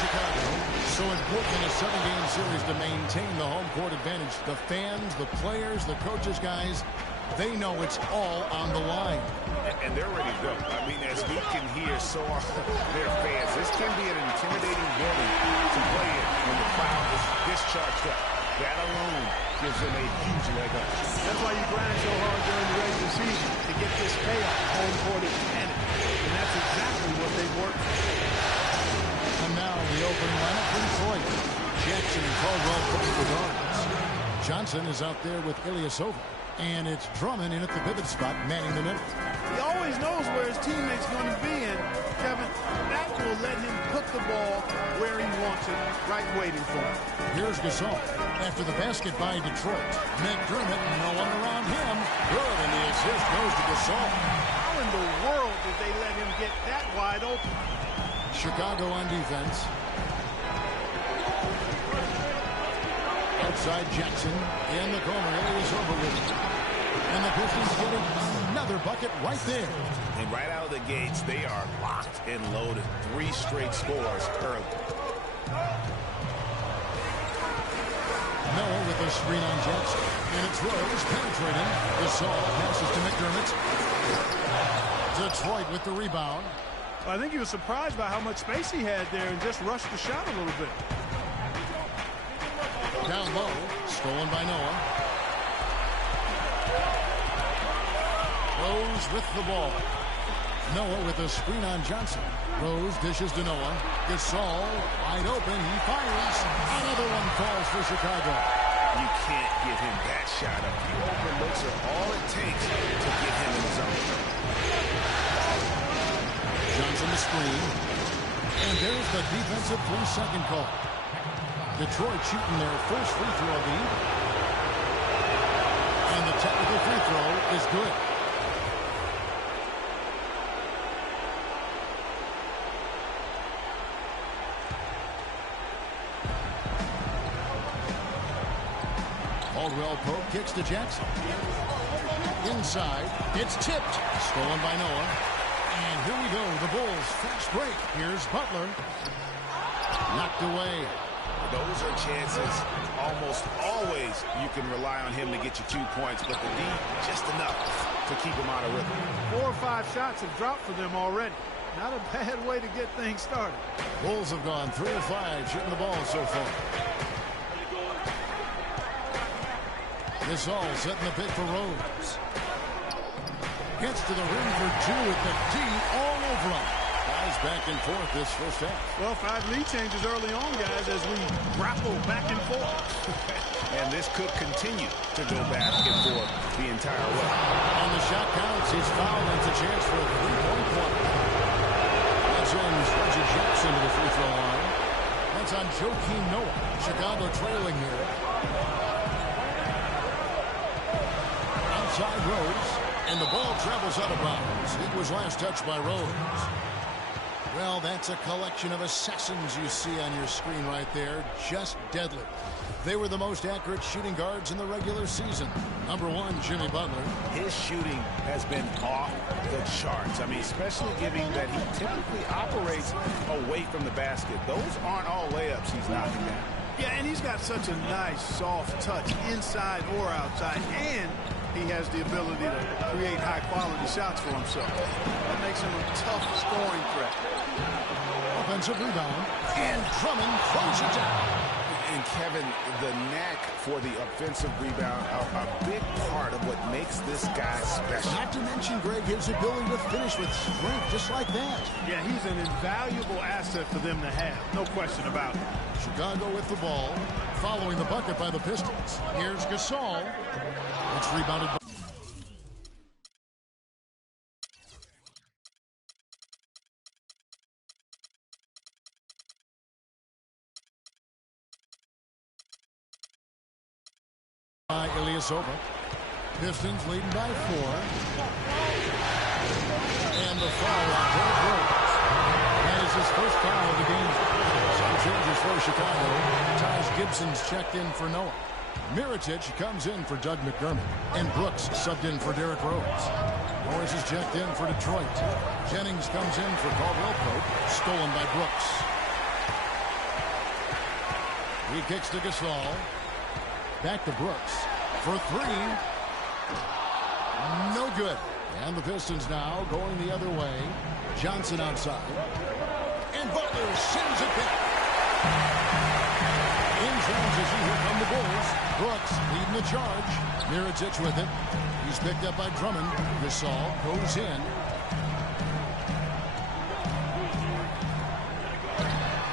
Chicago. So important in a 7-game series to maintain the home court advantage. The fans, the players, the coaches, guys, they know it's all on the line. And they're ready to go. I mean, as we can hear, so are their fans. This can be an intimidating building to play in when the crowd is this charged up. That alone gives them a huge leg up. That's why you grind so hard during the regular season, to get this payoff, home court advantage. And that's exactly what they've worked for. And now the open lineup for Detroit. Jackson and Caldwell putting for guards. Johnson is out there with Ilyasova. And it's Drummond in at the pivot spot, manning the middle. He always knows where his teammate's going to be, and Kevin, that will let him put the ball where he wants it, right waiting for him. Here's Gasol. After the basket by Detroit. McDermott, no one around him. Good, and the assist goes to Gasol. How in the world did they let him get that wide open? Chicago on defense. Outside Jackson. In the corner, Ilyasova over with it. And the Pistons getting another bucket right there. And right out of the gates, they are locked and loaded. 3 straight scores early. Noah with the screen on Jackson. And it's Rose penetrating. Gasol passes to McDermott. Detroit with the rebound. I think he was surprised by how much space he had there and just rushed the shot a little bit. Down low, stolen by Noah. Rose with the ball. Noah with a screen on Johnson. Rose dishes to Noah. Gasol wide open. He fires. Another one falls for Chicago. You can't give him that shot up. The open looks are all it takes to get him in the zone. Johnson the screen. And there's the defensive 3-second call. Detroit shooting their first free throw of the evening. And the technical free throw is good. Caldwell Pope kicks to Jackson. Inside, it's tipped. Stolen by Noah. And here we go, the Bulls fast break. Here's Butler. Knocked away. Those are chances. Almost always you can rely on him to get you 2 points, but the D just enough to keep him out of rhythm. 4 or 5 shots have dropped for them already. Not a bad way to get things started. Bulls have gone 3 of 5 shooting the ball so far. Gasol setting the pick for Rose. Gets to the rim for 2 with the D all over him. Guys back and forth this first half. Well, 5 lead changes early on, guys, as we grapple back and forth. And this could continue to go back and forth the entire way. And the shot counts. He's fouled. It's a chance for a 3-point play. That sends Reggie Jackson to the free throw line. That's on Joakim Noah. Chicago trailing here. Outside Rose. And the ball travels out of bounds. It was last touched by Rose. Well, that's a collection of assassins you see on your screen right there. Just deadly. They were the most accurate shooting guards in the regular season. Number 1, Jimmy Butler. His shooting has been off the charts. I mean, especially given that he typically operates away from the basket. Those aren't all layups he's knocking down. Yeah, and he's got such a nice, soft touch inside or outside. And he has the ability to create high-quality shots for himself. That makes him a tough scoring threat. Offensive rebound. And Drummond throws it down. And Kevin, the knack for the offensive rebound, a big part of what makes this guy special. Not to mention, Greg, his ability to finish with strength just like that. Yeah, he's an invaluable asset for them to have. No question about it. Chicago with the ball, following the bucket by the Pistons. Here's Gasol. It's rebounded by Ilyasova. Pistons leading by 4. And the foul on Derrick Rose. That is his first foul of the game. Some changes for Chicago. Taj Gibson's checked in for Noah. Mirotic comes in for Doug McDermott. And Brooks subbed in for Derrick Rose. Morris is checked in for Detroit. Jennings comes in for Caldwell Pope. Stolen by Brooks. He kicks to Gasol. Back to Brooks for three. No good. And the Pistons now going the other way. Johnson outside. And Butler sends it back. In transition, here come the Bulls. Brooks leading the charge. Mirotic with it. He's picked up by Drummond. Gasol goes in.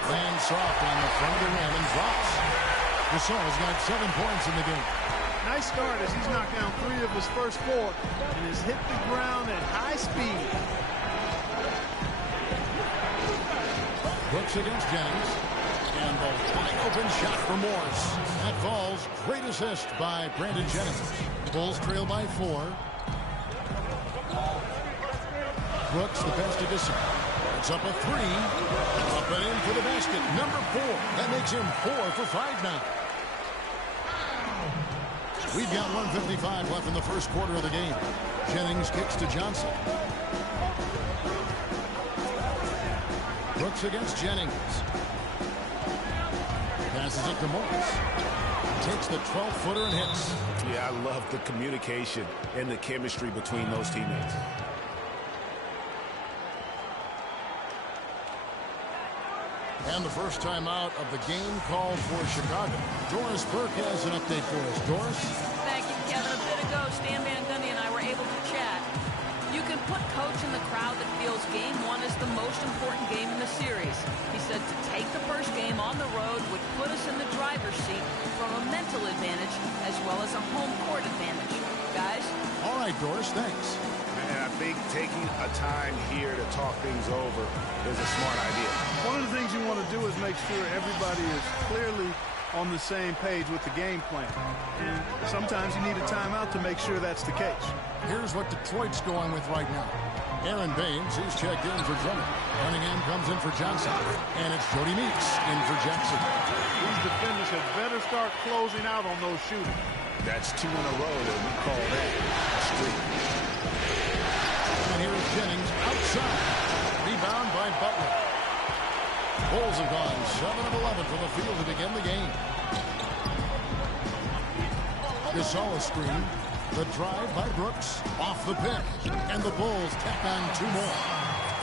Lands soft on the front of the rim and drops. Gasol's got 7 points in the game. Nice start as he's knocked down 3 of his first 4 and has hit the ground at high speed. Brooks against Jennings. And the wide open shot for Morris. That falls. Great assist by Brandon Jennings. Bulls trail by 4. Brooks, the best of this. It's up a 3. Up and in for the basket. Number 4. That makes him 4 for 5 now. We've got 1:55 left in the first quarter of the game. Jennings kicks to Johnson. Brooks against Jennings. Passes it to Morris. Takes the 12-footer and hits. Yeah, I love the communication and the chemistry between those teammates. And the first time out of the game called for Chicago. Doris Burke has an update for us. Doris? Thank you, Kevin. A bit ago, Stan Van Gundy and I were able to chat. You can put Coach in the crowd that feels Game 1 is the most important game in the series. He said to take the first game on the road would put us in the driver's seat from a mental advantage as well as a home court advantage. Guys? All right, Doris, thanks. And I think taking a time here to talk things over is a smart idea. One of the things you want to do is make sure everybody is clearly on the same page with the game plan. And sometimes you need a timeout to make sure that's the case. Here's what Detroit's going with right now. Aaron Baines, he's checked in for Drummond. Cunningham comes in for Johnson. And it's Jody Meeks in for Jackson. These defenders had better start closing out on those shooters. That's 2 in a row that we call that a streak. And here is Jennings outside. Rebound by Butler. Bulls have gone 7 of 11 from the field to begin the game. Gasol screen. The drive by Brooks. Off the pick. And the Bulls tack on 2 more.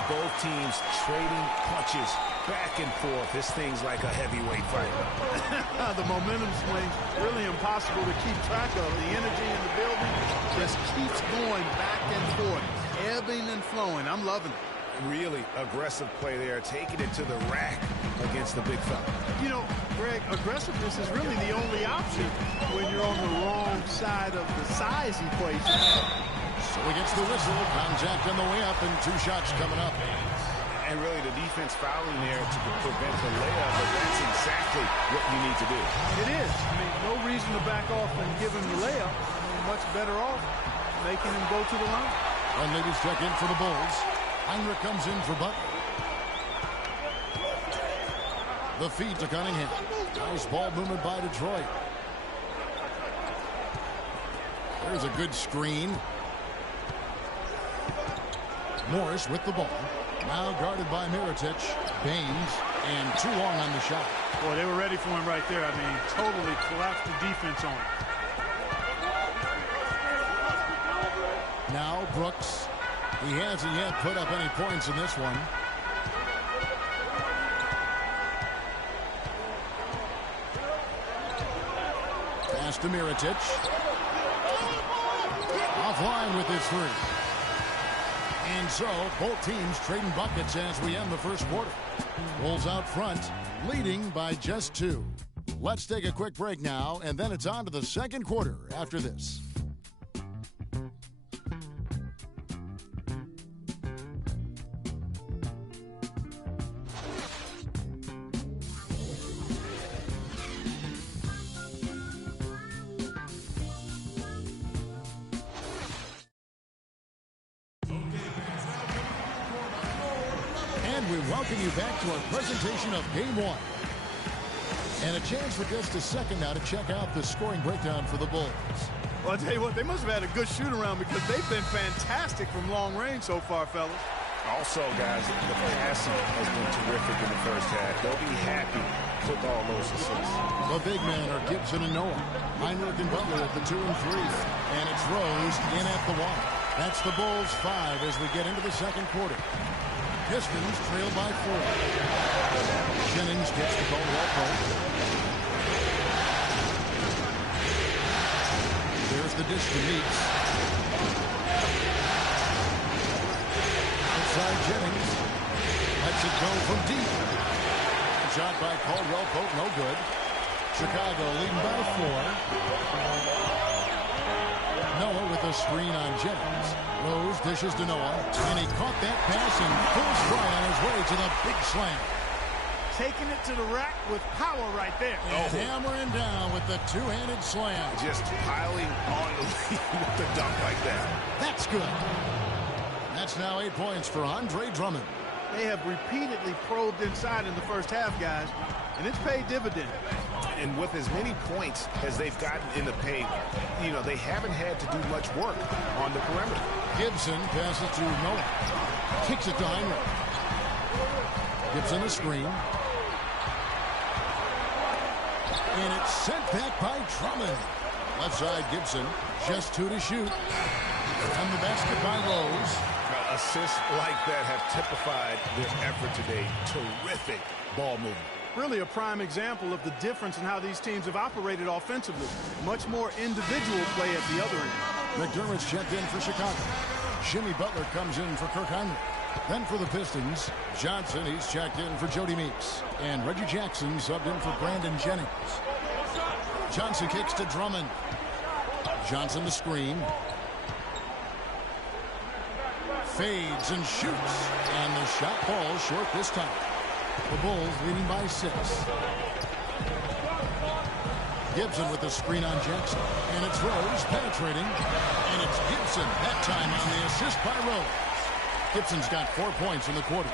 Both teams trading punches back and forth. This thing's like a heavyweight fight. The momentum swings really impossible to keep track of. The energy in the building just keeps going back and forth, ebbing and flowing. I'm loving it. Really aggressive play there, taking it to the rack against the big fella. You know, Greg, aggressiveness is really the only option when you're on the wrong side of the size equation. So he gets the whistle, contact on the way up, and 2 shots coming up. And really the defense fouling there to prevent the layup, but that's exactly what you need to do. It is. I mean, no reason to back off and give him the layup. Much better off making him go to the line. And ladies check in for the Bulls. Heinrich comes in for Butler. The feed to Cunningham. Nice ball movement by Detroit. There's a good screen. Morris with the ball. Now guarded by Mirotic. Baines. And too long on the shot. Boy, they were ready for him right there. I mean, totally collapsed the defense on him. Now Brooks. He hasn't yet put up any points in this one. Pass to Mirotic. Offline with his 3. And so, both teams trading buckets as we end the first quarter. Bulls out front, leading by just 2. Let's take a quick break now, and then it's on to the second quarter after this. We welcome you back to our presentation of Game 1. And a chance for just a second now to check out the scoring breakdown for the Bulls. Well, I'll tell you what, they must have had a good shoot-around because they've been fantastic from long range so far, fellas. Also, guys, the passing has been terrific in the first half. They'll be happy with all those assists. The big men are Gibson and Noah. Heinrich and Butler at the 2 and 3. And it's Rose in at the 1. That's the Bulls 5 as we get into the second quarter. Pistons trail by 4. Jennings gets the Caldwell Pope. There's the dish to Meeks. Inside Jennings. Lets it go from deep. Shot by Caldwell Pope, no good. Chicago leading by 4. Noah with a screen on Jennings. Rose dishes to Noah, and he caught that pass in full stride on his way to the big slam. Taking it to the rack with power right there. And hammering down with the two-handed slam. Just piling on the lead with the dunk like that. That's good. That's now 8 points for Andre Drummond. They have repeatedly probed inside in the first half, guys, and it's paid dividends. And with as many points as they've gotten in the paint, you know, they haven't had to do much work on the perimeter. Gibson passes to Noah. Kicks it to Heinrich. Gibson a screen. And it's sent back by Drummond. Left side Gibson, just 2 to shoot. On the basket by Rose. Assists like that have typified their effort today. Terrific ball movement. Really a prime example of the difference in how these teams have operated offensively. Much more individual play at the other end. McDermott's checked in for Chicago. Jimmy Butler comes in for Kirk Heinrich. Then for the Pistons, Johnson, he's checked in for Jody Meeks. And Reggie Jackson subbed in for Brandon Jennings. Johnson kicks to Drummond. Johnson the screen. Fades and shoots. And the shot falls short this time. The Bulls leading by 6. Gibson with the screen on Jackson. And it's Rose penetrating. And it's Gibson, that time on the assist by Rose. Gibson's got 4 points in the quarter.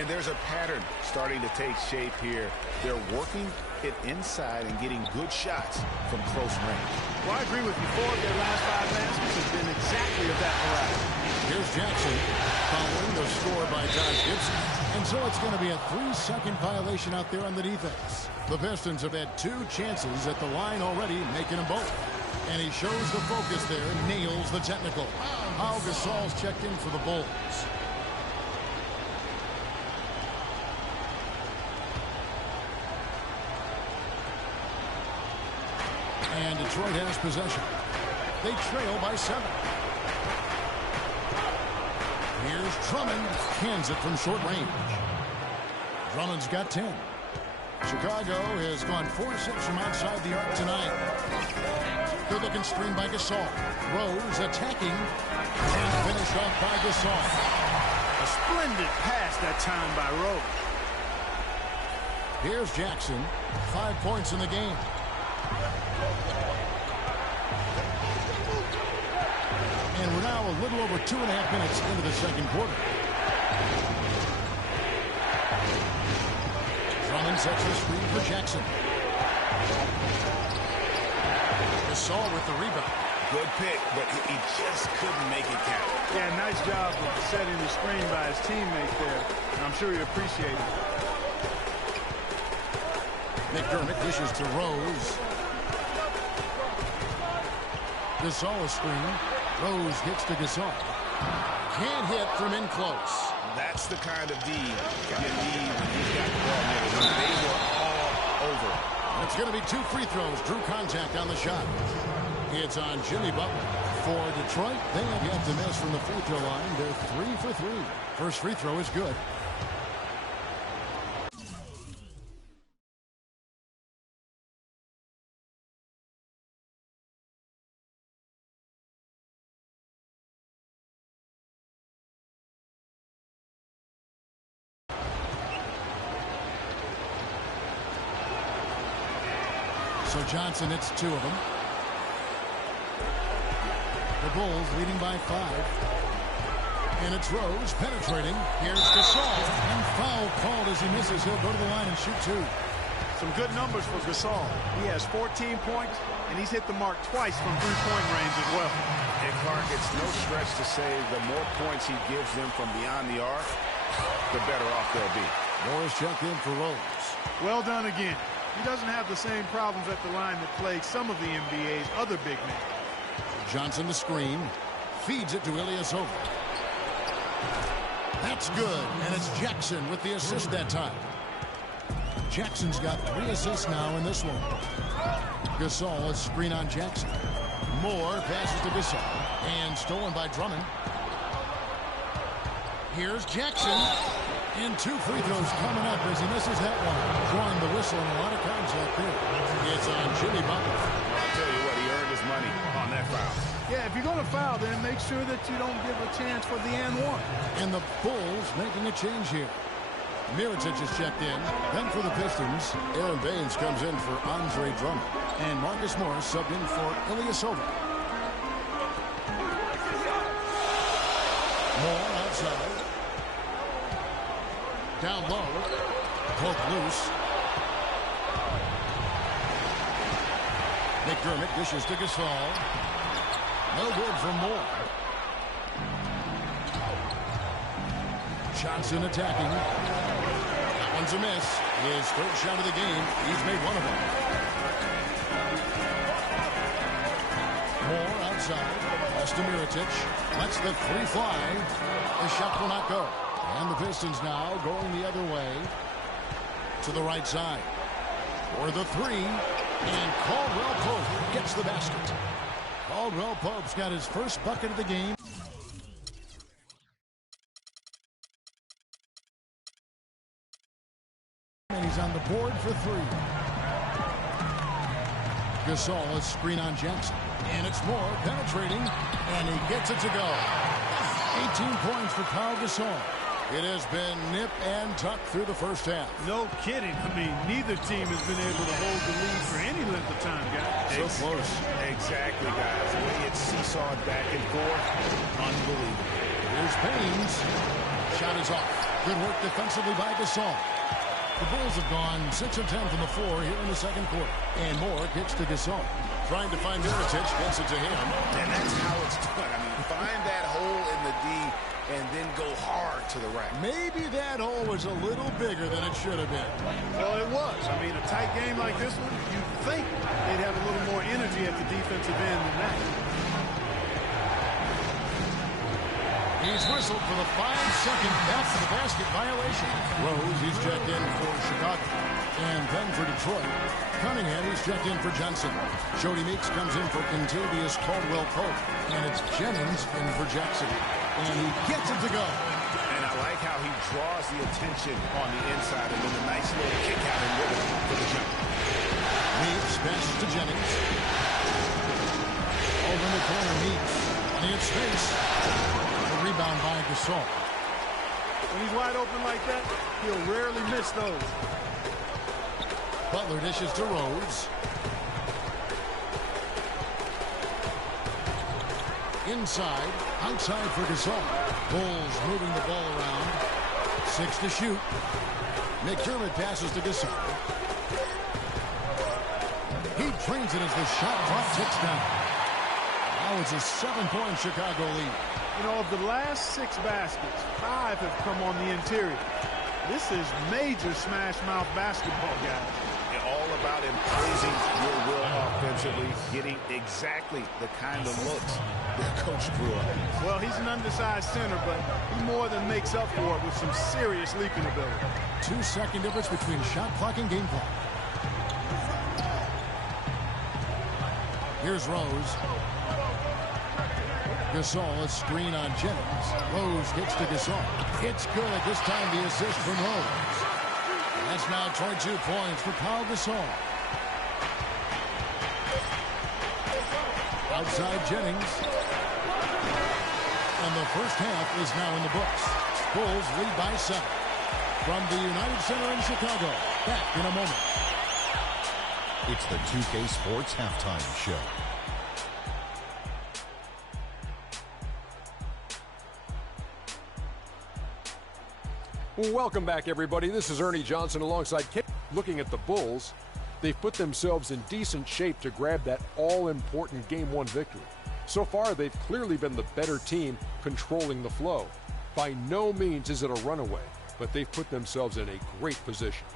And there's a pattern starting to take shape here. They're working it inside and getting good shots from close range. Well, I agree with you. 4 of their last 5 baskets have been exactly of that variety. Here's Jackson following the score by Josh Gibson. And so it's going to be a 3-second violation out there on the defense. The Pistons have had 2 chances at the line already, making them both. And he shows the focus there and nails the technical. Pau Gasol's checked in for the Bulls. And Detroit has possession. They trail by 7. Here's Drummond. Cans it from short range. Drummond's got 10. Chicago has gone 4-6 from outside the arc tonight. Good looking screen by Gasol. Rose attacking. And finished off by Gasol. A splendid pass that time by Rose. Here's Jackson. 5 points in the game. And we're now a little over 2.5 minutes into the second quarter. Drummond sets the screen for Jackson. Gasol with the rebound. Good pick, but he just couldn't make it count. Yeah, nice job of setting the screen by his teammate there. I'm sure he appreciated it. McDermott dishes to Rose. Gasol a screen. Rose hits to Gasol. Can't hit from in close. That's the kind of D you need when he's got the ball near him. They were all over. It's going to be 2 free throws. Drew contact on the shot. It's on Jimmy Butler. For Detroit, they have yet to miss from the free throw line. They're 3 for 3. First free throw is good. So Johnson hits 2 of them. The Bulls leading by 5. And it's Rose penetrating. Here's Gasol. And foul called as he misses. He'll go to the line and shoot 2. Some good numbers for Gasol. He has 14 points, and he's hit the mark twice from three-point range as well. And Clark, it's no stretch to say the more points he gives them from beyond the arc, the better off they'll be. Morris checked in for Rose. Well done again. He doesn't have the same problems at the line that plague some of the NBA's other big men. Johnson the screen. Feeds it to Ilyasova. That's good, and it's Jackson with the assist that time. Jackson's got 3 assists now in this one. Gasol, a screen on Jackson. Moore passes to Gasol, and stolen by Drummond. Here's Jackson, and 2 free throws coming up as he misses that one. Drawing the whistle and a lot of contact there. It's on Jimmy Butler. I'll tell you what, he earned his money on that foul. Yeah, if you're going to foul, then make sure that you don't give a chance for the and one. And the Bulls making a change here. Mirotic is checked in. Then for the Pistons, Aaron Baines comes in for Andre Drummond. And Marcus Morris subbed in for Ilyasova. Moore outside. Down low. Poke loose. McDermott dishes to Gasol. No good for Moore. Johnson attacking. That one's a miss. His 3rd shot of the game. He's made one of them. Moore outside. Pass to Mirotic. Lets the 3 fly. The shot will not go. And the Pistons now going the other way. To the right side. For the 3. And Caldwell Pope gets the basket. Caldwell Pope's got his first bucket of the game. And he's on the board for 3. Gasol, a screen on Jackson. And it's Moore penetrating. And he gets it to go. 18 points for Pau Gasol. It has been nip and tuck through the first half. No kidding. I mean, neither team has been able to hold the lead for any length of time, guys. So close. Exactly, guys. The way it's seesawed back and forth, unbelievable. Here's Baines. Shot is off. Good work defensively by Gasol. The Bulls have gone 6 of 10 from the floor here in the second quarter. And Moore kicks to Gasol. Trying to find Mirotic, gets it to him. And that's how it's done. I mean, find that hole in the D and then go hard to the rack. Maybe that hole was a little bigger than it should have been. Well, it was. I mean, a tight game like this one, you'd think they'd have a little more energy at the defensive end than that. He's whistled for the 5-second back to the basket violation. Rose, he's checked in for Chicago. And then for Detroit. Cunningham, he's checked in for Johnson. Jody Meeks comes in for Kentavious Caldwell Pope. And it's Jennings in for Jackson. And he gets it to go. And I like how he draws the attention on the inside and then a nice little kick out and rhythm for the jump. Meeks passes to Jennings. Over in the corner, Meeks. And it's space. The rebound by Gasol. When he's wide open like that, he'll rarely miss those. Butler dishes to Rose. Inside, outside for Gasol. Bulls moving the ball around. 6 to shoot. McDermott passes to Gasol. He trains it as the shot clock ticks down. Now it's a 7-point Chicago lead. You know, of the last 6 baskets, 5 have come on the interior. This is major smash-mouth basketball, guys. All about imposing your will offensively, getting exactly the kind of looks that coach grew up. Well, he's an undersized center, but he more than makes up for it with some serious leaping ability. 2-second difference between shot clock and game clock. Here's Rose. Gasol, a screen on Jennings. Rose gets to Gasol. It's good. This time the assist from Rose. That's now 22 points for Pau Gasol. Outside Jennings. And the first half is now in the books. Bulls lead by 7. From the United Center in Chicago. Back in a moment. It's the 2K Sports Halftime Show. Welcome back, everybody. This is Ernie Johnson alongside Kip. Looking at the Bulls, they've put themselves in decent shape to grab that all-important Game 1 victory. So far, they've clearly been the better team controlling the flow. By no means is it a runaway, but they've put themselves in a great position.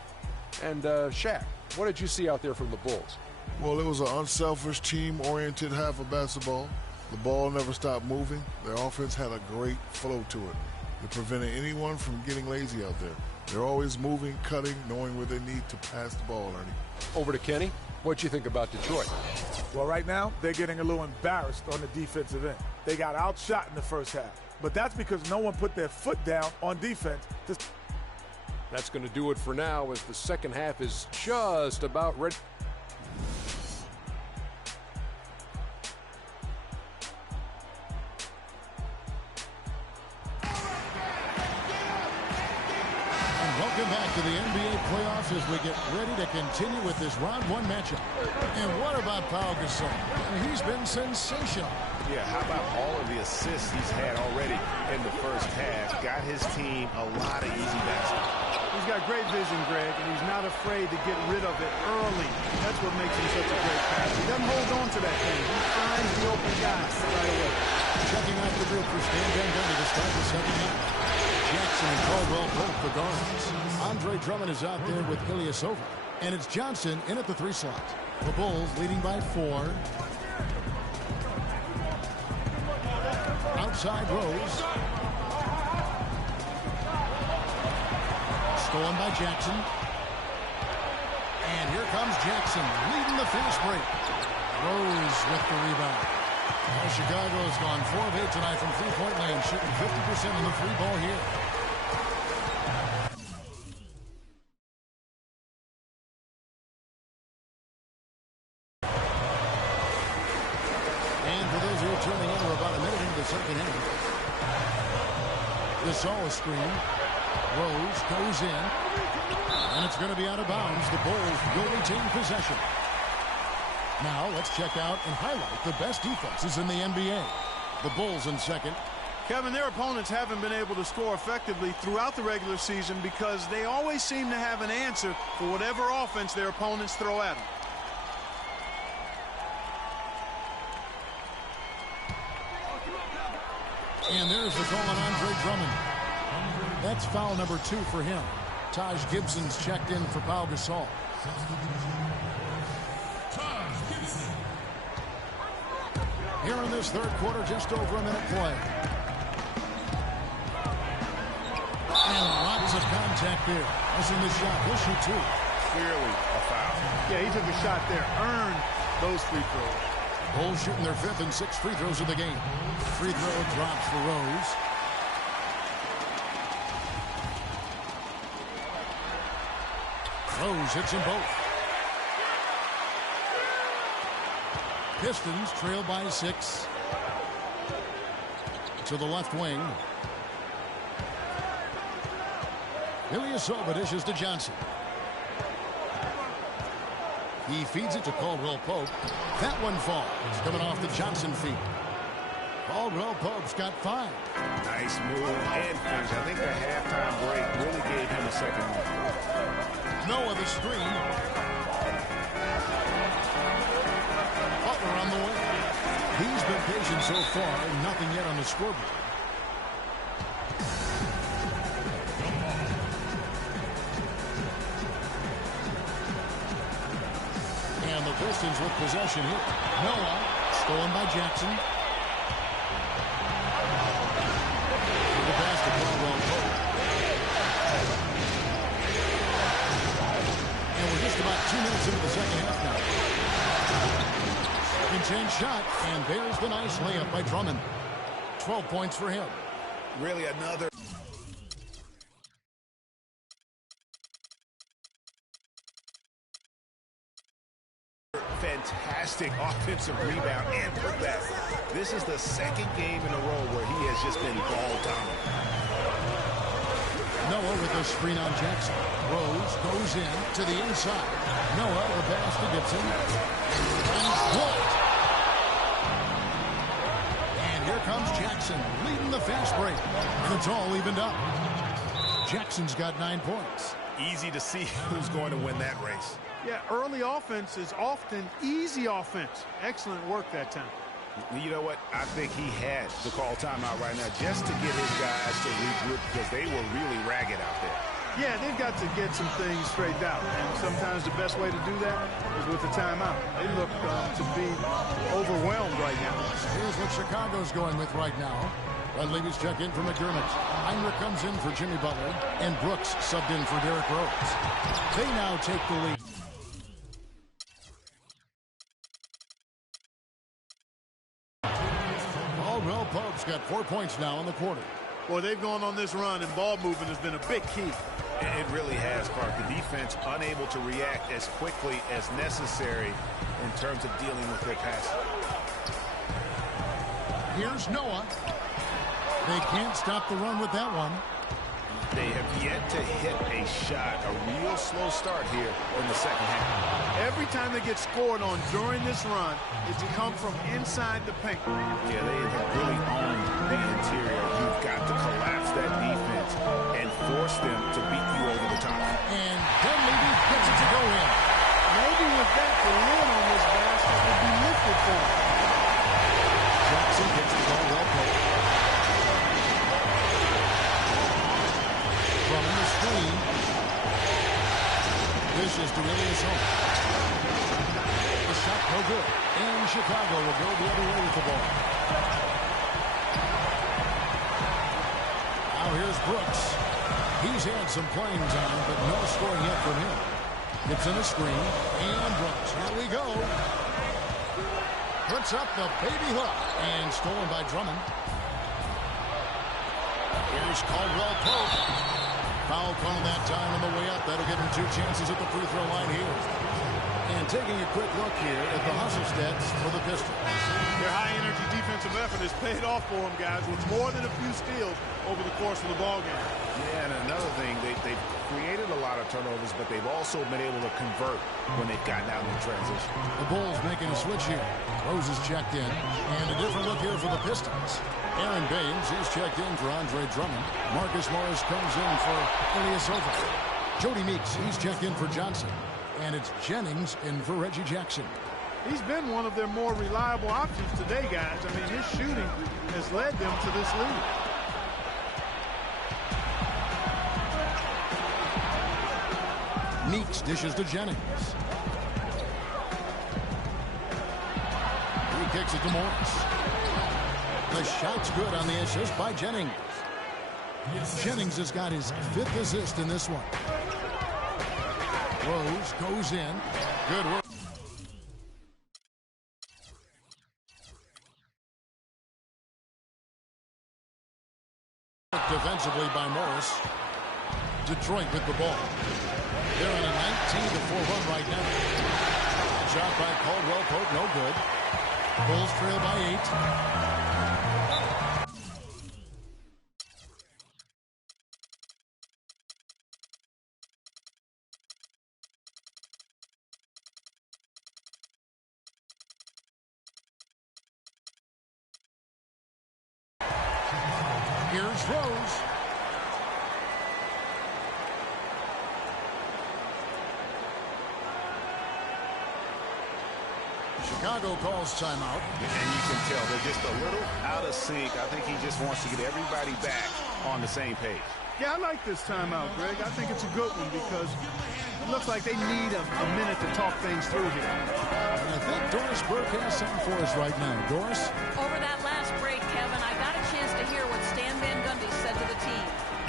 And Shaq, what did you see out there from the Bulls? Well, it was an unselfish, team-oriented half of basketball. The ball never stopped moving. Their offense had a great flow to it. It prevented anyone from getting lazy out there. They're always moving, cutting, knowing where they need to pass the ball, Ernie. Over to Kenny. What'd you think about Detroit? Well, right now, they're getting a little embarrassed on the defensive end. They got outshot in the first half. But that's because no one put their foot down on defense. That's going to do it for now as the second half is just about ready. Welcome back to the NBA playoffs as we get ready to continue with this round one matchup. And what about Pau Gasol? He's been sensational. Yeah, how about all of the assists he's had already in the first half? Got his team a lot of easy baskets. He's got great vision, Greg, and he's not afraid to get rid of it early. That's what makes him such a great passer. He doesn't hold on to that thing. He finds the open guy right away. Checking out the group for Stan Van Gundy to start the second half. Jackson and Caldwell both the guards. Andre Drummond is out there with Ilyasova. And it's Johnson in at the 3 slot. The Bulls leading by 4. Outside Rose. Stolen by Jackson. And here comes Jackson leading the fast break. Rose with the rebound. Well, Chicago has gone 4 of 8 tonight from three-point land, shooting 50% on the free ball here. And for those who are turning in, we're about a minute into the second inning. Gasol is screen. Rose goes in. And it's going to be out of bounds. The Bulls will retain possession. Now let's check out and highlight the best defenses in the NBA. The Bulls in second. Kevin, their opponents haven't been able to score effectively throughout the regular season because they always seem to have an answer for whatever offense their opponents throw at them. And there's the call on Andre Drummond. That's foul number 2 for him. Taj Gibson's checked in for Pau Gasol. Here in this third quarter, just over a minute play. And lots of contact there. Missing the shot. He'll shoot 2. Clearly a foul. Yeah, he took a shot there. Earned those free throws. Bulls shooting their 5th and 6th free throws of the game. Free throw drops for Rose. Rose hits them both. Pistons trail by 6. To the left wing. Ilyasova dishes to Johnson. He feeds it to Caldwell Pope. That one falls. Coming off the Johnson feet. Caldwell Pope's got 5. Nice move and finish. I think the halftime break really gave him a second one. Noah the screen. Butler on the way. He's been patient so far. Nothing yet on the scoreboard. And the Pistons with possession here. Noah stolen by Jackson. The pass to Caldwell Pope. And we're just about 2 minutes into the second half now. Second chance shot, and there's the nice layup by Drummond. 12 points for him. Really another. Fantastic offensive rebound and putback. This is the second game in a row where he has just been ball dominant. Noah with a screen on Jackson. Rose goes in to the inside. Noah the pass to Gibson. And blocked. And here comes Jackson leading the fast break. And it's all evened up. Jackson's got 9 points. Easy to see who's going to win that race. Yeah, early offense is often easy offense. Excellent work that time. You know what? I think he had to call timeout right now just to get his guys to regroup because they were really ragged out there. Yeah, they've got to get some things straightened out, and sometimes the best way to do that is with a timeout. They look to be overwhelmed right now. Here's what Chicago's going with right now. Red Levy's check in for McDermott. Heinrich comes in for Jimmy Butler, and Brooks subbed in for Derrick Rose. They now take the lead. Caldwell Pope's got 4 points now in the quarter. Boy, they've gone on this run, and ball movement has been a big key. It really has, Clark. The defense unable to react as quickly as necessary in terms of dealing with their pass. Here's Noah. They can't stop the run with that one. They have yet to hit a shot, a real slow start here in the second half. Every time they get scored on during this run, it's come from inside the paint. Yeah, they have really owned the interior. You've got to collapse that defense and force them to beat you over the top. And Dunleavy gets it to go in. Maybe with that, the lid on this basket would be lifted for him. Jackson gets the ball well played. From the screen. Dishes to Iliasova. The shot no good. And Chicago will go the other way with the ball. Now here's Brooks. He's had some playing time, but no scoring yet from him. Gets in a screen. And Brooks. Here we go. Puts up the baby hook. And stolen by Drummond. Here's Caldwell Pope. Foul call that time on the way up. That'll give him 2 chances at the free throw line here. And taking a quick look here at the hustle stats for the Pistons. Their high-energy defensive effort has paid off for them, guys, with more than a few steals over the course of the ballgame. Yeah, and another thing, they've created a lot of turnovers, but they've also been able to convert when they've gotten out in transition. The Bulls making a switch here. Rose is checked in. And a different look here for the Pistons. Aaron Baines, he's checked in for Andre Drummond. Marcus Morris comes in for Ilyasova. Jody Meeks, he's checked in for Johnson. And it's Jennings in for Reggie Jackson. He's been one of their more reliable options today, guys. I mean, his shooting has led them to this lead. Meeks dishes to Jennings. He kicks it to Morris. The shot's good on the assist by Jennings. Jennings has got his 5th assist in this one. Rose goes in. Good work. Defensively by Morris. Detroit with the ball. They're on a 19-4 run right now. Shot by Caldwell Pope, no good. Bulls trail by 8. Here's Rose. Chicago calls timeout. And you can tell they're just a little out of sync. I think he just wants to get everybody back on the same page. Yeah, I like this timeout, Greg. I think it's a good one because it looks like they need a minute to talk things through here. And I think Doris Burke has something for us right now. Doris? Over that last break, Kevin, I got a chance to hear what Stan Van Gundy said to the team.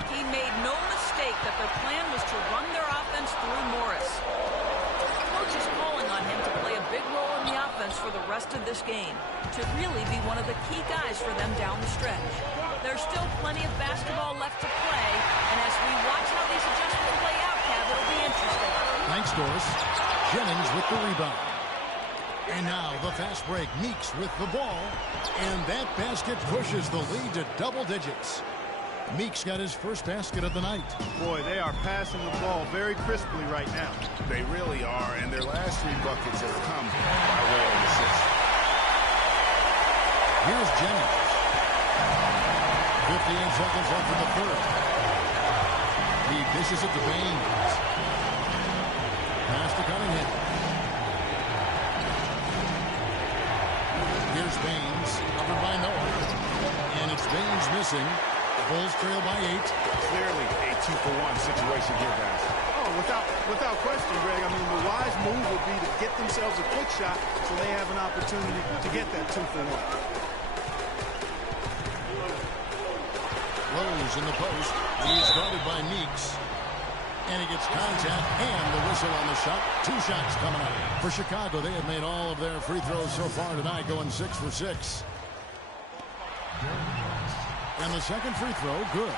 He made no mistake that their plan was to run their offense through Morris. Coach is calling on him to play a big role in the offense for the rest of this game, to really be one of the key guys for them down the stretch. There's still plenty of basketball left to play, and as we watch how these adjustments play out, Kev, it'll be interesting. Thanks, Doris. Jennings with the rebound. And now the fast break. Meeks with the ball. And that basket pushes the lead to double digits. Meeks got his first basket of the night. Boy, they are passing the ball very crisply right now. They really are, and their last 3 buckets have come by way of assist. Here's Jennings. 58 seconds left in the third. He dishes it to Baines. Pass to Cunningham. Here's Baines, covered by Noah. And it's Baines missing. Bulls trail by 8. Clearly a 2-for-1 situation here, guys. Oh, without question, Greg. I mean, the wise move would be to get themselves a quick shot so they have an opportunity to get that 2-for-1. Rose in the post. He's guarded by Meeks. And he gets contact and the whistle on the shot. 2 shots coming up. For Chicago, they have made all of their free throws so far tonight, going 6 for 6. And the second free throw, good.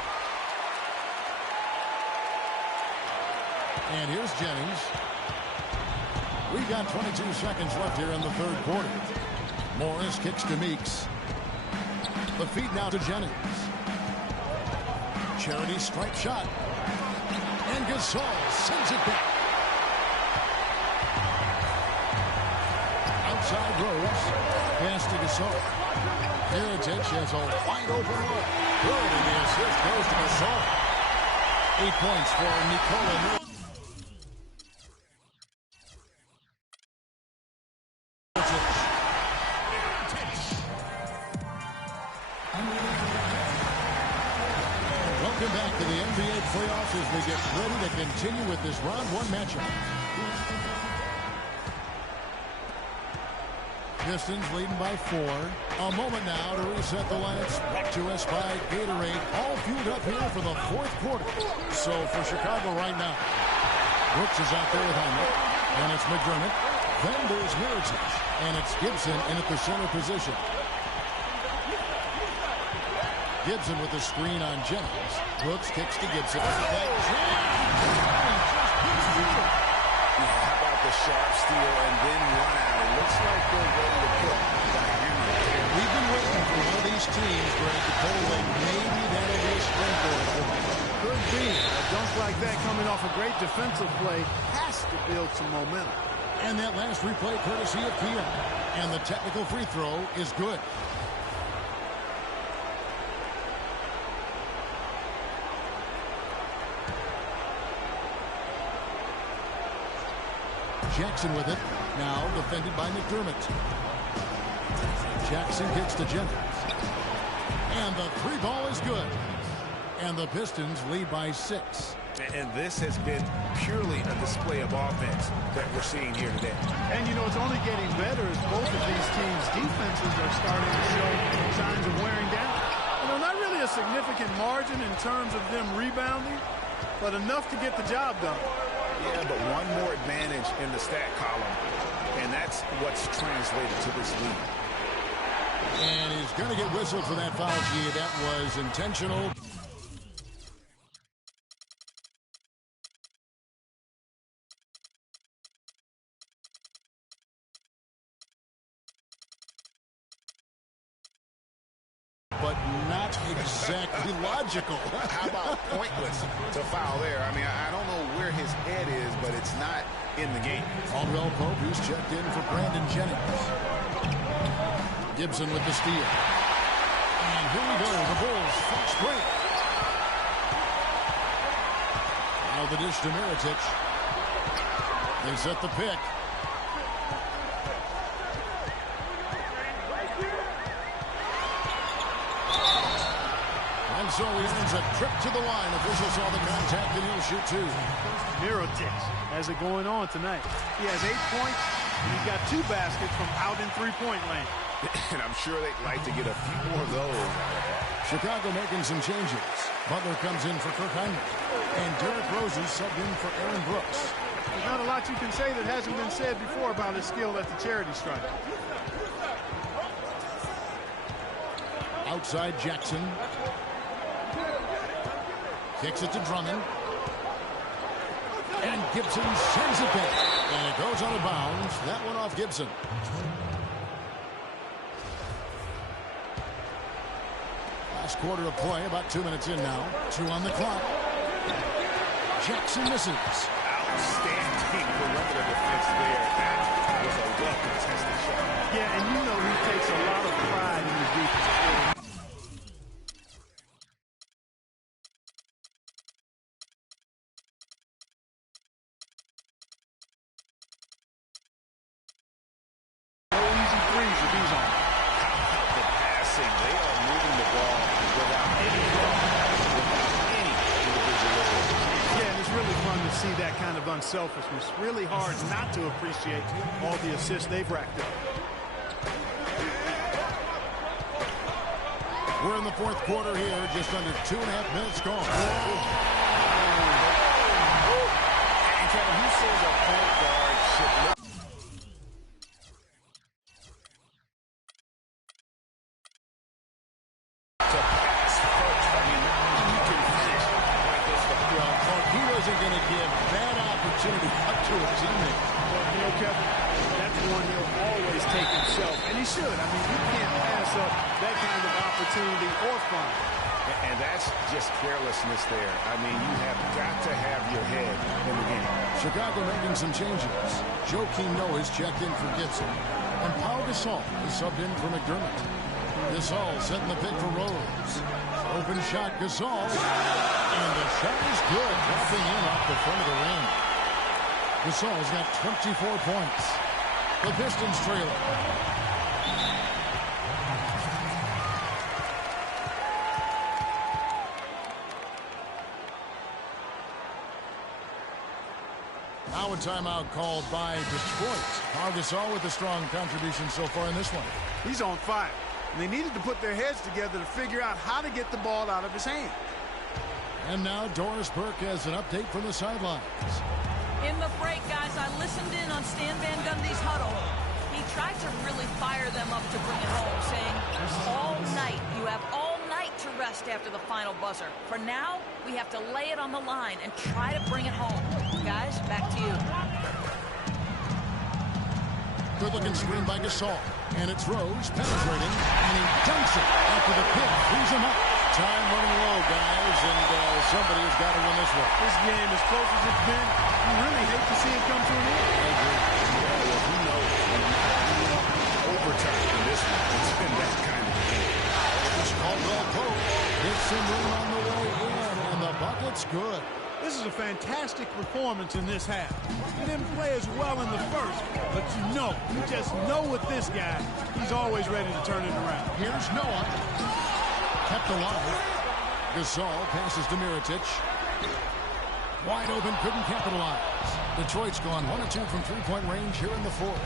And here's Jennings. We've got 22 seconds left here in the third quarter. Morris kicks to Meeks. The feed now to Jennings. Charity stripe shot. And Gasol sends it back. Outside Rose. Pass to Gasol. Mirotic has a wide open look. Good, and the assist goes to Gasol. 8 points for Nikola Mirotic. Welcome back to the NBA playoffs as we get ready to continue with this round 1 matchup. Pistons leading by 4. A moment now to reset the lights. Brought to us by Gatorade. All fueled up here for the fourth quarter. So for Chicago right now, Brooks is out there with Heinrich. And it's McDermott. Then there's Mirotic. And it's Gibson in at the center position. Gibson with the screen on Jennings. Brooks kicks to Gibson. How about the sharp steal and then run out? It looks like they're ready to put the hammer. We've been waiting for one of these teams, Greg, to pull away. Maybe that'll be a springboard for them. Could be. A dunk like that coming off a great defensive play has to build some momentum. And that last replay courtesy of Keelan. And the technical free throw is good. Jackson with it. Now defended by McDermott. Jackson kicks to Jennings. And the 3 ball is good. And the Pistons lead by 6. And this has been purely a display of offense that we're seeing here today. And, you know, it's only getting better as both of these teams' defenses are starting to show signs of wearing down. You know, not really a significant margin in terms of them rebounding, but enough to get the job done. Yeah, but one more advantage in the stat column, and that's what's translated to this lead. And he's going to get whistled for that foul, G. That was intentional. But not exactly logical. How about pointless to foul there? I mean, I don't know where his head is, but it's not in the game. Aldwell Pope, who's checked in for Brandon Jennings. Gibson with the steal. And here we go, the Bulls fast break. Now the dish to Mirotic. They set the pick. And so he earns a trip to the line. Officials saw the contact, and he'll shoot 2. Mirotic has it going on tonight. He has 8 points, and he's got 2 baskets from out in three-point land. And I'm sure they'd like to get a few more of those. Chicago making some changes. Butler comes in for Kirk Heinrich. And Derrick Rose is subbed in for Aaron Brooks. There's not a lot you can say that hasn't been said before about his skill at the charity stripe. Outside Jackson. Kicks it to Drummond. And Gibson sends it back. And it goes out of bounds. That one off Gibson. Last quarter of play, about 2 minutes in now. 2 on the clock. Jackson misses. Outstanding perimeter defense there. That was a well-contested shot. Yeah, and you know he takes a lot of pride in his defense. No easy threes if he's on. The passing, they are moving the ball without any problem. see that kind of unselfishness. Really hard not to appreciate all the assists they've racked up. We're in the fourth quarter here, just under 2.5 minutes gone. And Kevin, who says a point guard should not? To pass first. I mean, you can finish like this. He wasn't going to give that opportunity up to a teammate. Well, you know, Kevin, that's one he'll always take himself, and he should. I mean, you can't pass up that kind of opportunity or fun. And that's just carelessness there. I mean, you have got to have your head in the game. Chicago making some changes. Joakim Noah is checked in for Gibson. And Paul Gasol is subbed in for McDermott. Gasol setting the pick for Rose. Open shot, Gasol. And the shot is good. Dropping in off the front of the rim. Gasol's got 24 points. The Pistons trailer. Now a timeout called by Detroit. Paul Gasol with a strong contribution so far in this one. He's on fire. And they needed to put their heads together to figure out how to get the ball out of his hand. And now Doris Burke has an update from the sidelines. In the break, guys, I listened in on Stan Van Gundy's huddle. He tried to really fire them up to bring it home, saying, all night, you have all night to rest after the final buzzer. For now, we have to lay it on the line and try to bring it home. Guys, back to you. Good-looking screen by Gasol. And it's Rose penetrating, and he dunks it after the pick. Frees him up. Time running low, guys, and somebody has got to win this one. This game, as close as it's been, you really hate to see it come to an end. I agree. Yeah, well, who knows? Overtime in this one. It's been that kind of game. It's Caldwell Pope. Hits him in on the way in, and the bucket's good. This is a fantastic performance in this half. He didn't play as well in the first, but you just know with this guy, he's always ready to turn it around. Here's Noah. Kept alive. Gasol passes to Mirotic. Wide open, couldn't capitalize. Detroit's gone 1 of 2 from three-point range here in the fourth.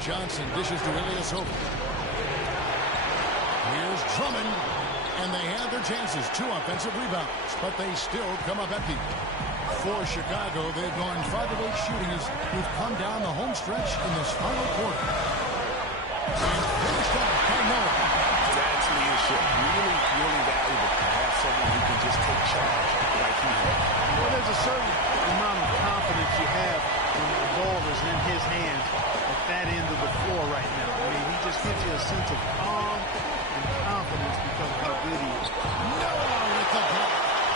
Johnson dishes to Ilyasova. Here's Drummond. And they had their chances. 2 offensive rebounds. But they still come up empty. For Chicago, they've gone 5 of 8 shooting as we've come down the home stretch in this final quarter. And finished off by Noah. That's leadership. Really, really valuable to have someone who can just take charge like he has. Well, there's a certain amount of confidence you have when the ball is in his hands at that end of the floor right now. I mean, he just gives you a sense of calm and confidence because of how good he is. Noah with the block.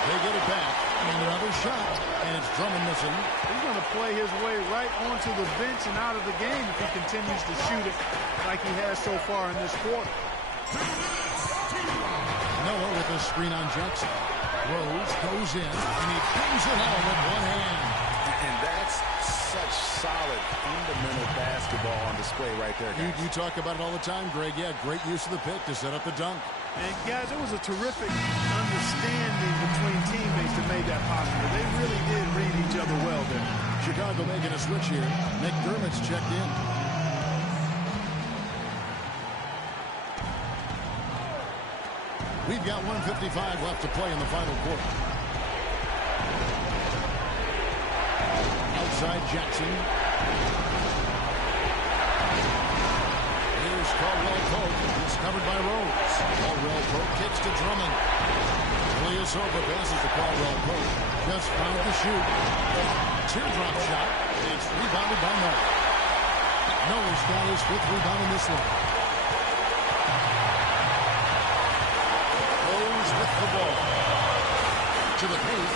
They get it back. And another shot. And it's Drummond missing. He's going to play his way right onto the bench and out of the game if he continues to shoot it like he has so far in this quarter. Noah with a screen on Jackson. Rose goes in, and he bangs it home with one hand. And that's such solid, fundamental basketball on display right there, guys. You talk about it all the time, Greg. Yeah, great use of the pick to set up the dunk. And, guys, it was a terrific understanding between teammates that made that possible. They really did read each other well there. Chicago making a switch here. McDermott's checked in. We've got 1:55 left to play in the final quarter. Outside Jackson. Here's Caldwell Pope. It's covered by Rose. Caldwell Pope kicks to Drummond. Ilyasova passes to Caldwell Pope. Just found the shoot. Teardrop shot. It's rebounded by Noah. Noah's got his 5th rebound in this one. Rose with the ball. To the paint.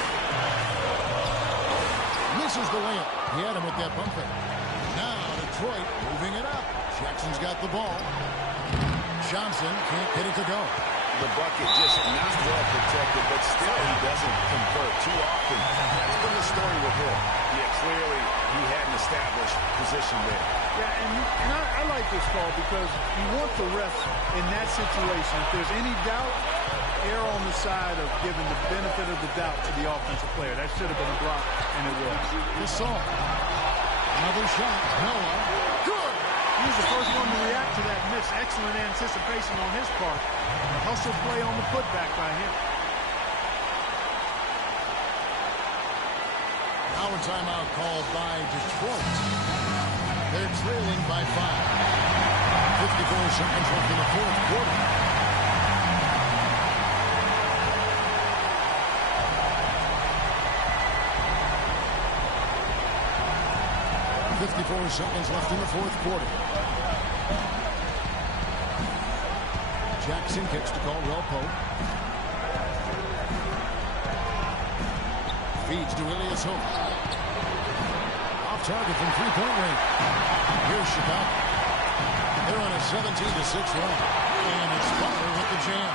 Misses the layup. He had him with that bumper. Now Detroit moving it up. Jackson's got the ball. Johnson can't get it to go. The bucket just not well protected, but still he doesn't convert too often. That's been the story with him. Yeah, clearly he had an established position there. Yeah, and I like this call because you want the refs in that situation. If there's any doubt, err on the side of giving the benefit of the doubt to the offensive player. That should have been a block, and it was. Gasol. Another shot. Noah. Good. He was the first one to react to that miss. Excellent anticipation on his part. A hustle play on the putback by him. Now a timeout called by Detroit. They're trailing by 5. 54 seconds left in the fourth quarter. Seconds left in the fourth quarter. Jackson kicks to Caldwell Pope. Feeds to Ilyasova. Off target from three-point range. Here's Chicago. They're on a 17-6 run. And it's Butler with the jam.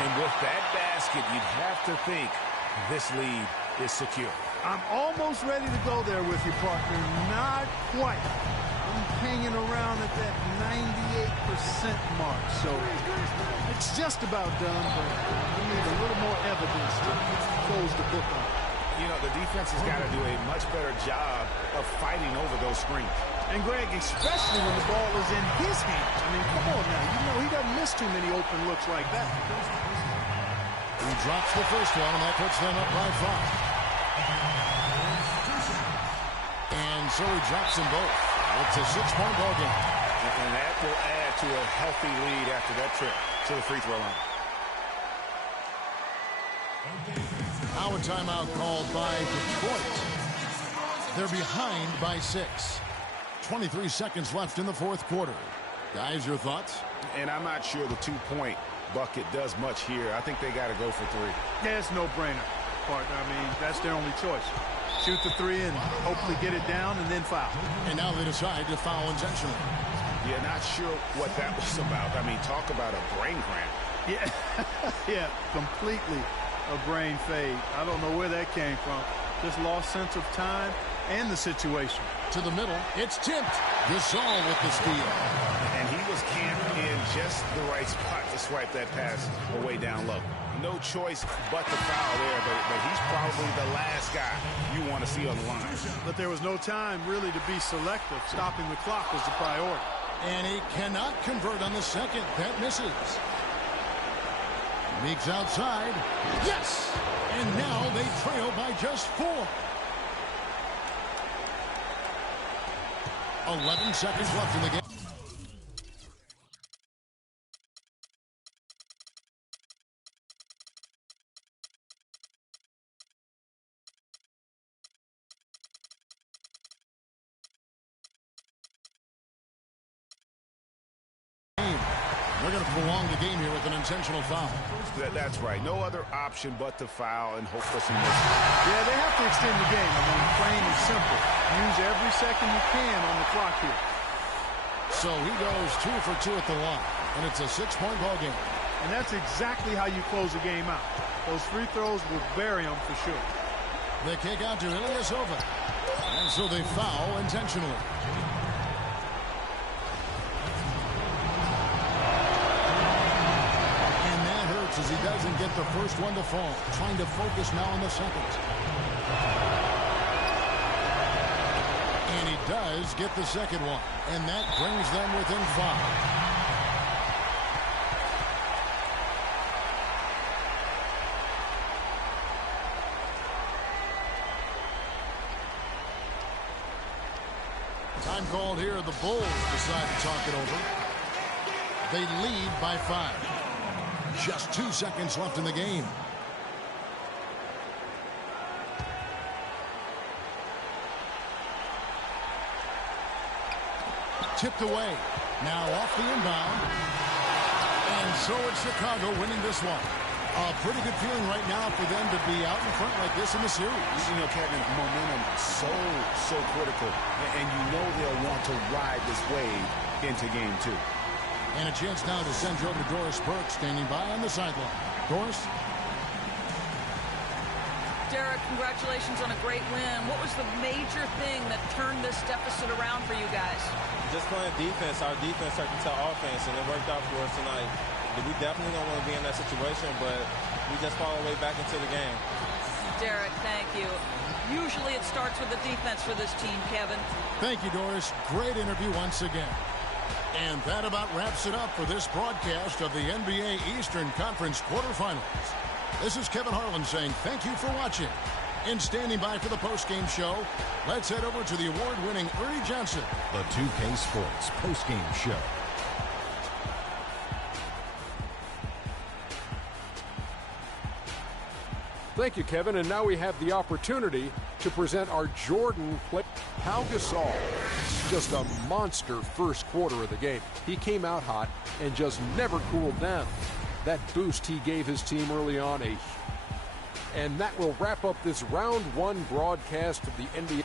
And with that basket, you'd have to think this lead is secure. I'm almost ready to go there with you, partner. Not quite. I'm hanging around at that 98% mark. So it's just about done, but we need a little more evidence to close the book on. You know, the defense has got to do a much better job of fighting over those screens. And, Greg, especially when the ball is in his hands. I mean, come on now. You know he doesn't miss too many open looks like that. He drops the first one, and that puts them up by 5. And so he drops them both. It's a 6-point ball game. And that will add to a healthy lead after that trip to the free throw line. Now a timeout called by Detroit. They're behind by 6. 23 seconds left in the fourth quarter. Guys, your thoughts? And I'm not sure the two-point bucket does much here. I think they got to go for 3. Yeah, it's no-brainer, partner. I mean, that's their only choice. Shoot the 3 and hopefully get it down and then foul. And now they decide to foul intentionally. Yeah, not sure what that was about. I mean, talk about a brain cramp. Yeah, yeah, completely a brain fade. I don't know where that came from. Just lost sense of time and the situation. To the middle, it's tipped. Gasol with the steal. And he was camped in just the right spot to swipe that pass away down low. No choice but to foul there, but he's probably the last guy you want to see on the line. But there was no time really to be selective. Stopping the clock was the priority. And he cannot convert on the second. That misses. Meeks outside. Yes! And now they trail by just 4. 11 seconds left in the game. They're going to prolong the game here with an intentional foul. That's right. No other option but to foul and hope for some misses. Yeah, they have to extend the game. I mean, plain and simple. Use every second you can on the clock here. So he goes 2 for 2 at the line, and it's a 6-point ball game. And that's exactly how you close a game out. Those free throws will bury them for sure. They kick out to Ilyasova, and so they foul intentionally. As he doesn't get the first one to fall. Trying to focus now on the second. And he does get the second one. And that brings them within 5. Time called here. The Bulls decide to talk it over. They lead by 5. Just 2 seconds left in the game. Tipped away. Now off the inbound. And so it's Chicago winning this one. A pretty good feeling right now for them to be out in front like this in the series. You know, Kevin, momentum so critical. And you know they'll want to ride this wave into game 2. And a chance now to send you over to Doris Burke, standing by on the sideline. Doris? Derek, congratulations on a great win. What was the major thing that turned this deficit around for you guys? Just playing defense. Our defense turned into offense, and it worked out for us tonight. We definitely don't want to be in that situation, but we just fall our way back into the game. Derek, thank you. Usually it starts with the defense for this team, Kevin. Thank you, Doris. Great interview once again. And that about wraps it up for this broadcast of the NBA Eastern Conference quarterfinals. This is Kevin Harlan saying thank you for watching. And standing by for the postgame show, let's head over to the award-winning Ernie Johnson. The 2K Sports postgame show. Thank you, Kevin. And now we have the opportunity to present our Jordan play. Pau Gasol, just a monster first quarter of the game. He came out hot and just never cooled down. That boost he gave his team early on, and that will wrap up this round one broadcast of the NBA.